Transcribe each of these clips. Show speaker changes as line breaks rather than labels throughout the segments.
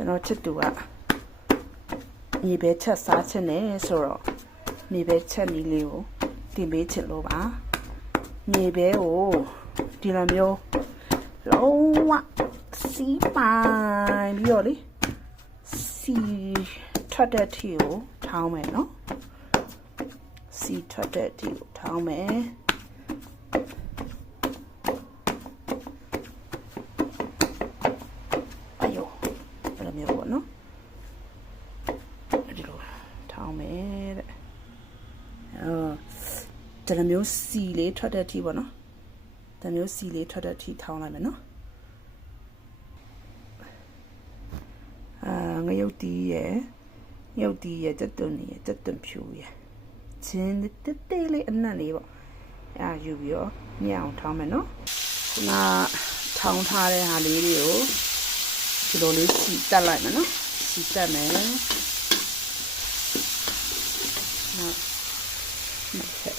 ကျွန်တော်ချစ်သူကမြေပဲချက်စားချင်တယ်ဆိုတော့မြေပဲချက်နည်းလေးကိုတင်ပေးချင်လို့ပါမြေပဲကိုဒီလိုမျိုးလုံးဝစီးပိုင်ပြီးတော့လေစီထွက်တဲ့အထိကိုထောင်းမယ်နော်စီထွက်တဲ့အထိကိုထောင်းမယ် အယောအဲ့လိုမျိုးပေါ့နော်ဒီလို ထောင်းမယ်တဲ့အော်ဒီလိုမျိုးစီလေးထွက်တဲ့အထိပေါ့နော်ဒီလိုမျိုးစီလေးထွက်တဲ့အထိထောင်းလိုက်မယ်နော်အာငရုတ်တီးရဲ့ငရုတ်တီးရဲ့တက်တွန်နေရဲ့တက်တွန်ဖြူရဲ့ချင်းတက်တက်လေးအနက်လေးပေါ့အာယူပြီးတော့ညံအောင်ထောင်းမယ်နော်ခုနထောင်းထားတဲ့ဟာလေးတွေကိုဒီလိုလေးစီတက်လိုက်မယ်နော်စီတက်မယ် နော်နှစ်ဖက်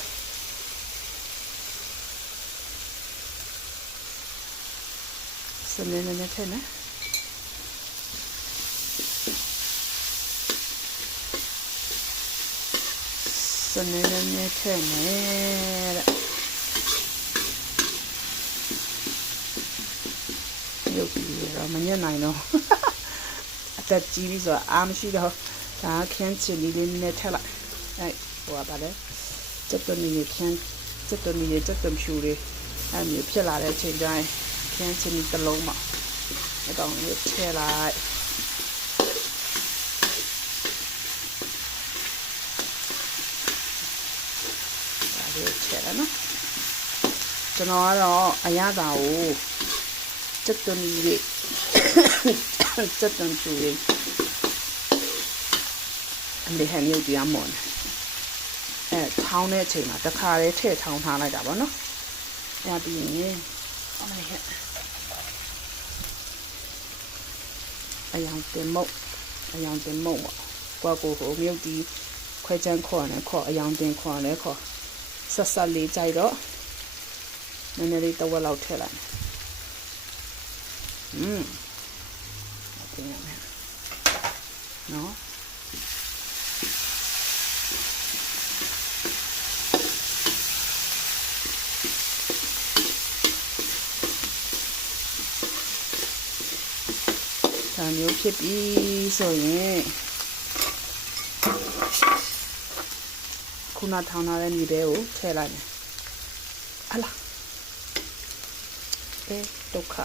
စနေနေနေထဲနော်စနေနေနေထဲနဲ့တဲ့ရုပ်ပြီးတော့မညက်နိုင်တော့အသက်ကြီးပြီဆိုတော့အားမရှိတော့ဒါခင်းချင်လေးလေးနဲ့ထက်လိုက် အဲဟိုကပါလေစက်တမီခင်းစက်တမီစက်တမဖြူလေးအဲမျိုးဖြစ်လာတဲ့အချိန်တိုင်းခင်းချင်လေးတစ်လုံးမှာအကောင်လေးထည့်လိုက်ဒါလေးထည့်ရနော်ကျွန်တော်ကတော့အရသာကိုစက်သွန်ကြီးစက်သွန်ချူလေးအမေဟန်ရုပ်တရားမွန် အဲထောင်းတဲ့အချိန်မှာတစ်ခါလေးထည့်ထောင်းထားလိုက်တာပေါ့နော်အဲပြီးရင်အမေဟန်အယောင်တင်မုတ်အယောင်တင်မုတ်ပေါ့ကိုကိုဟိုမြုပ်ဒီခွဲချမ်းခေါ်နေခေါ်အယောင်တင်ခေါ်နေခေါ်ဆက်ဆက်လေးကြိုက်တော့နည်းနည်းလေးတစ်ဝက်လောက်ထည့်လိုက်อืมတင်ရမယ်နော် ဒါမျိုးဖြစ်ပြီဆိုရင်ခုနထောင်းထားတဲ့မြေတဲကိုထည့်လိုက်မယ်ဟလာအဲဒုက္ခ